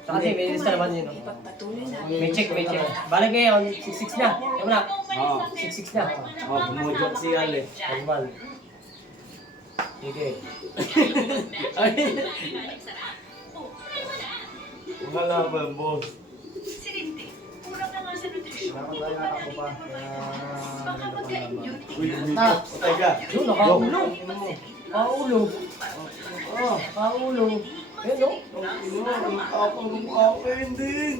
Kasi may lista naman yun. no? Ipagpatuloy natin. May check, may check. Bala ngayon, 6-6 na. Yung na, Oo. 6-6 na. Oh, bumudyo si Ale. Normal. Sige. Mga laban, boss. Uy, Na. patay ka. Yun, nakaulo. Nakaulo. Oh, nakaulo. Ang ako ng akin din.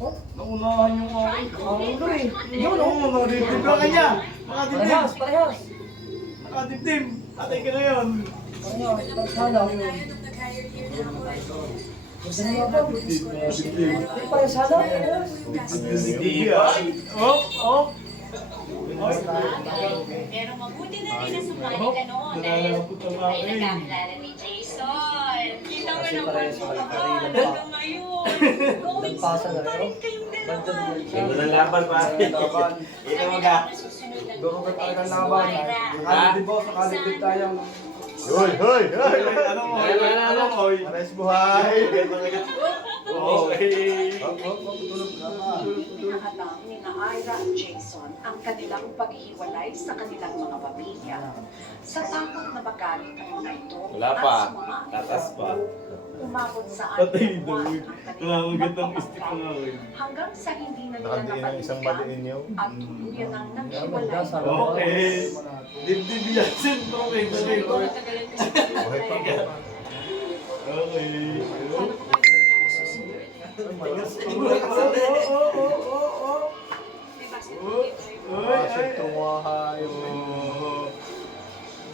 Oh, Naunahan yung akin. nakaulo eh. Yun, oo, nakadibdib lang kanya. Nakadibdib. Parehas, parehas. Nakadibdib. Atay ka ngayon. Parehas, sana. Gusto niyo ba? Hindi pa sana. parehas. Hindi. Oh, oh. Pero mabuti na rin na sumali ka noon dahil tayo nagkakilala ni Kasi parehas po wala naman pa rin ang hanggang ngayon. Going Nagpasa na pa rin. Ito na laban pa. Laban. Ito mga. Duro ka talaga laban. Nakalibig boss, nakalibig tayong Hoy, hoy, hoy! Ano mo? Ano mo? Pares buhay! Oo, eh. Wag, wag, wag, tulog ka pa. Ni at Jason ang kanilang paghihiwalay sa kanilang mga pamilya. Sa takot na magalit ang mga ito Wala pa. Tatas pa. Umabot sa Patay buwan David. ang stick ngayon. hanggang sa hindi na nila Nakadiin ang isang napanigan baliin niyo. at tuluyan ang naghiwalay. Okay. Dibdib yan. Siyempre, okay. Buhay pa po. Okay. Masig tumahayo. Dip,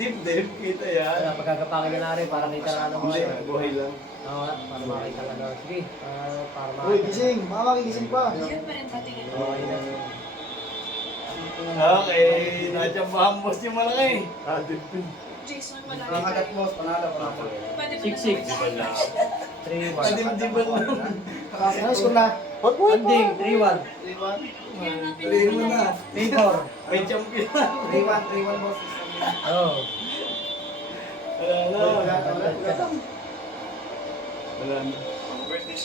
dip, kita yan. Kaya pagkakapangin na natin para kita na ano Hindi, yun. buhay lang. Oo para makita ka na. Sige, ah, para Uy, makita. gising! Mga makigising pa! Yun pa rin patingin mo. Okay na. Okay, natsambahan mo yung malaki. Ah, dibdib. Jason, wala Ang kagat mo, panalo, panalo. Six, six. Three, one. Kadimdiban lang. Ano score na? What, what, Banding, three, one. 3-1? Tuloy mo na. Three, four. May champion. 3-1, 3-1 boss. Oo. Wala na. Wala, wala, wala. Wala na.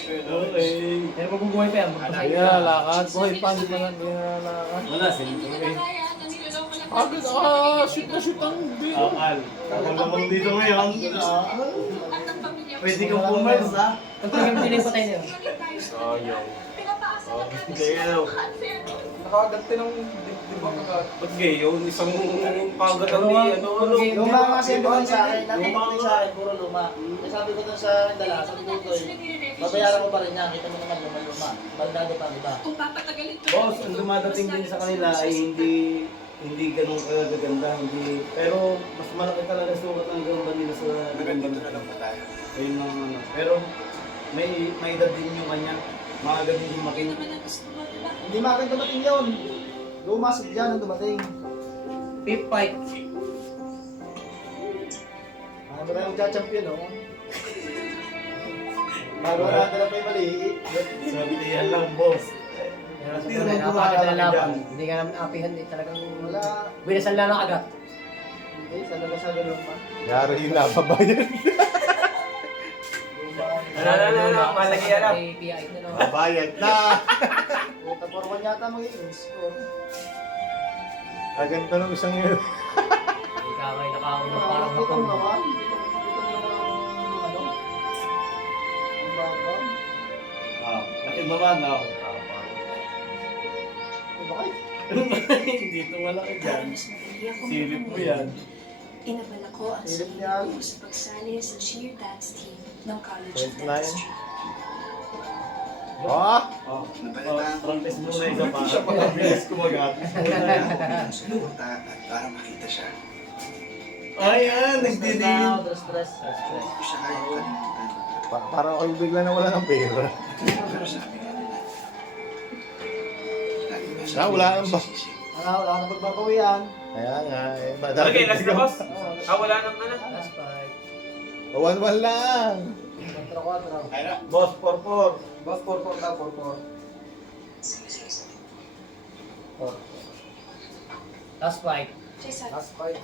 Okay. Pero mabubuhay pa yan. Kaya lakad. Buhay pa, hindi pa na hindi na lakad. Wala, siyempre. Agad, ah, shoot na shoot ang di. Akal. Naman dito ngayon. Pwede kang pumalis ha. Ang talagang piling patay na yun. Sayang. Kaya ano. Nakaganti ng dibdib ang. Ba't? Isang ni ano, ano? Luma kasi doon sa akin. Luma ko sa akin, puro luma. Eh, sabi ko doon sa dala, sabi ko doon, babayaran ko pa rin yan. Kita mo naman luma-luma. Baldado pa, di ba? Kung papatagalin to. Boss, ang dumadating din sa kanila ay hindi hindi ganun kagaganda, hindi pero mas malaki talaga sukat ang ganda nila sa ganda na lang pa tayo. Ayun ang ano. Pero may may edad din yung kanya. Maaga din yung makin. Hindi makin dumating yun. Luma sa dyan ang dumating. Fifth fight. Ano ba yung champion, no? Bago natin na pa yung maliit. Sabi yan lang, boss. Hindi naman kumakain ng laban. Hindi ka naman apihan, eh, talagang Wala. binasan lang agad. Hindi, sa laga sa luma. Yari na, babayan. Ano, ano, ano, malaki yan, ah. May PI na no. Babayad na. Puta, puro man yata magiging score. Agad ka ng isang yun. Hindi ka kayo nakauna parang hapon. mo naman. Kita mo naman ang ano. Ang baba. Ah, laki naman, ah. Ano ba kayo? Dito malaki dyan. Silip mo yan. Inabala ko ang Silip sarili niya. ko sa pagsali sa cheer dance team ng College of Point nine. Dentistry. Ah! Oh, oh, practice mo na isa pa. Mabilis kumagat. Sumuta at para makita siya. Ayan, Stress nagdidingin. na, stress, stress, stress. Hindi siya kaya kalimutan. Pa- parang ako bigla na wala ng pera. Pero sabi nga nila, lagi ba Ah, wala nang ba? Ah, wala na pagbabawian. Kaya nga, eh. Okay, last na boss. Ah, wala nang ano. Last fight. One-one lang. 4-4. Boss, 4-4. Boss, 4-4 ka, 4-4. Last fight. Last fight.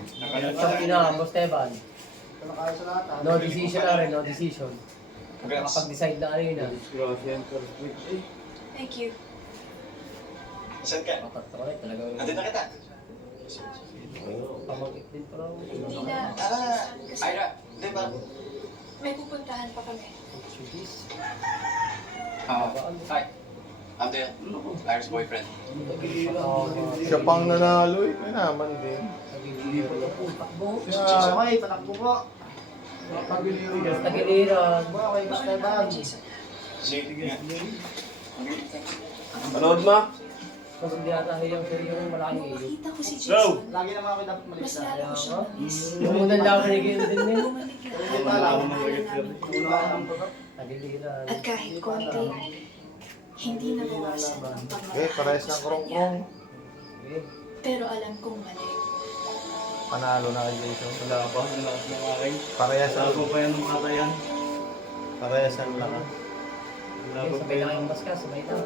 Champion na, Boss Teban. Ito na kayo sa lahat. ah. No decision na rin, no decision. Nakapag-decide na perfect. Eh, Thank you. Saan ka? Matatralit talaga. Nandito na kita. Pamangkit din pa raw. Hindi na. Ah, Ira, di ba? May pupuntahan pa kami. Ah, hi. I'm the Ira's boyfriend. Siya pang nanalo eh. May naman din. Pa na po. Takbo. May, patakbo po. Tagiliran. Ba, kay Boss Teban. Sige. Panood mo? Mas hindi ata yung sa'yo yung malaking iyo. Nakita ko si Go! Jason. Lagi naman ako dapat Mas malis na. lalo ko siyang na-miss. Yung unang lang rin din din. Bumalik Hindi lang. pa lang. Wala akong Wala. Tagiliran. At kahit konti, hindi nabawasan ang Okay, parehas ng krong-krong. Pero alam kong mali. Panalo na kay Jason. Wala pa, ang lakas ng aking. Parehas Saan ang, ko pa yan ng katayan? parehas ang lakas. Wala Okay, pa sabay lang yung baskas. Sabay lang.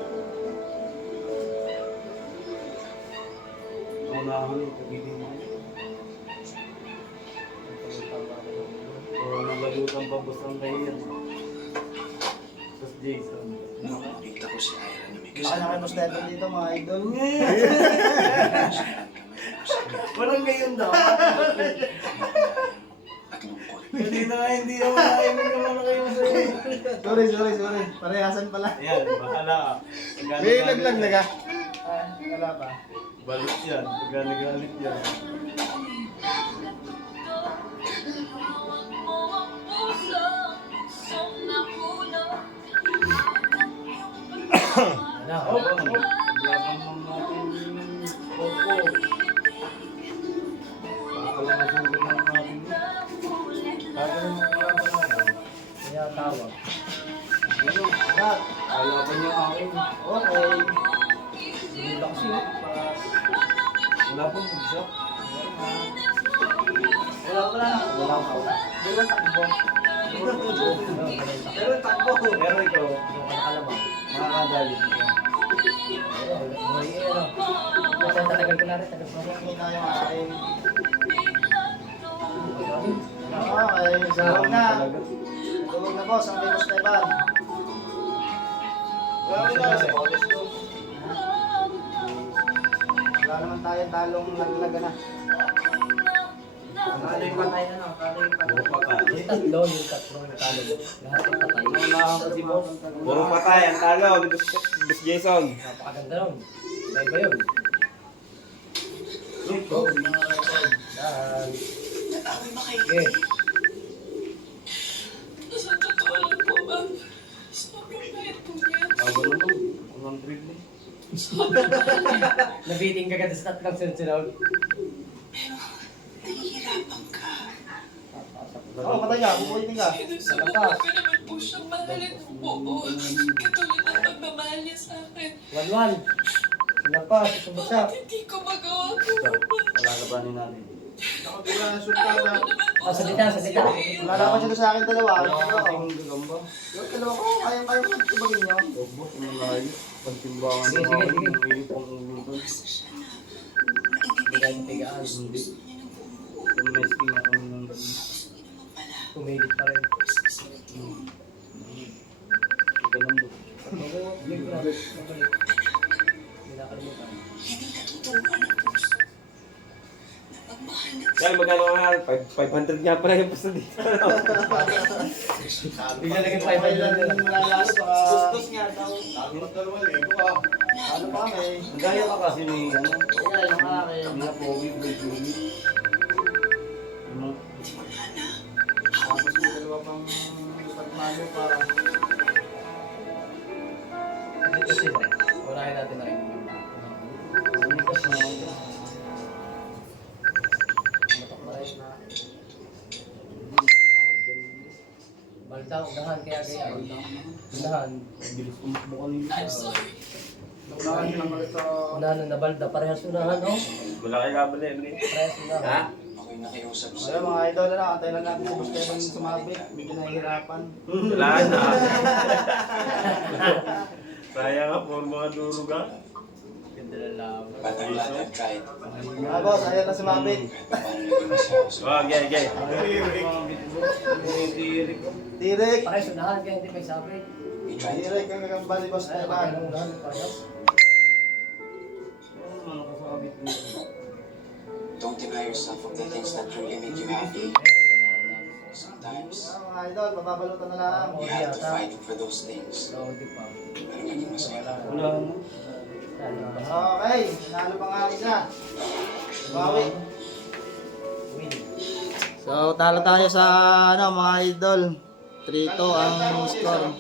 Unahan yung pagiging mo. O nagalutan pa basta ang kahiyan. Tapos Jason. Nakita ko si Ira na may na kay Boss Teban dito mga idol. Walang ngayon daw. At lungkot. Hindi na nga hindi ako naimin naman kayo sa Sorry, sorry, sorry. Parehasan pala. Ayan, bahala May laglag na ka. Ah, wala pa. Balik yan. Pagka nagalit yan. Ano? Oh, oh, oh. Laban lang natin. Opo. Lang natin. Kagalan mo kalaban na yan. Kaya tawag. Ano? Lahat. Kalaban niya akin. Okay. Oh. Pas. Wala pong bugsak. Wala pa na. Wala pa. Pero takbo. Pero takbo. Pero ikaw, makakadali mo. Ano? Ano. Kasi tatagal ko na rin. Tagal ko na rin. Hindi na yung aking. Okay. Okay, tulog na. Tulog na boss, ang Boss Teban. Wala na. Let's go. Tayong talong naglaga na. Kaloy patay na lang. Kaloy Puro patay. Tatlo, yung tatlo yung talo. Lahat yung patay. Si boss. Puro patay ang talo ni Boss, Jason. Napakaganda nun. May ba yun? Ba kayo? Okay. Nabiting ka ganda sa tatlong sunod-sunod. Nahihirapan ka. Oo, patay ka, bubuhitin ka. Sa labas. Ko naman po siyang mahalin ng buo. Katulad ng pagmamahal niya sa akin. One-one. Sinapas, sumasa. Bakit hindi ko magawa ko? Palalabanin natin. Nakabila na sultana. Ah, salita, salita. Lalaban siya doon sa akin dalawa. Dalawa ko. ating gagamba. Yung dalawa ko, kayang kayang magtibagin nyo. Oh, boss, ang layo. Pagtimbangan Sige, ng sige, akin, sige. ang ipong ulo. Hindi kayo tigaan. Hindi. Tumesting ako ng Tumilit pa rin. Ika lang boss. Balik na na Yan, magkano nga? Five- 500 nga pala yung basta dito. Bigla naging Kaya 500 lang na nalalo, baka... Gustos nga daw. Tapos dalawa libo ka. Ano pa kami? Gaya ka kasi ni ano. Kaya yung akin. Mga pogi, may juli. Ano? Tapos yung dalawa pang pagmalo pa. Dito sila. Unahin natin na rin. Lumipas na Balda, unahan kaya kaya. Unahan. Bilis tumakbo kanina. I'm sorry. Nyo lang ulit sa... Unahan na balda. Parehas unahan, no? Wala kayo laban eh. Parehas unahan. Ha? Ako'y nakiusap Ayun sa mga idol na lang, antayin lang natin si Boss Kevin sumabit. Medyo nahihirapan. Wala na. Sayang nga, mga durog glad I've tried. Mga boss, ayan na si Mabit. Kahit pa paano naging masaya ako sa Oh, gay, gay. Direk. Pakisunahan kaya hindi may sabi. We tried to Direk ang kakambali boss Ay? Ano mo? Don't deny yourself of the things that truly make you happy. Sometimes, Ah, Mga idol, mababalutan na lang. you have to fight for those things pa. para maging masaya. Wala na. Okay, nalo pa nga isa. Bawi. So, talo tayo sa ano mga idol. 3-2 ang score.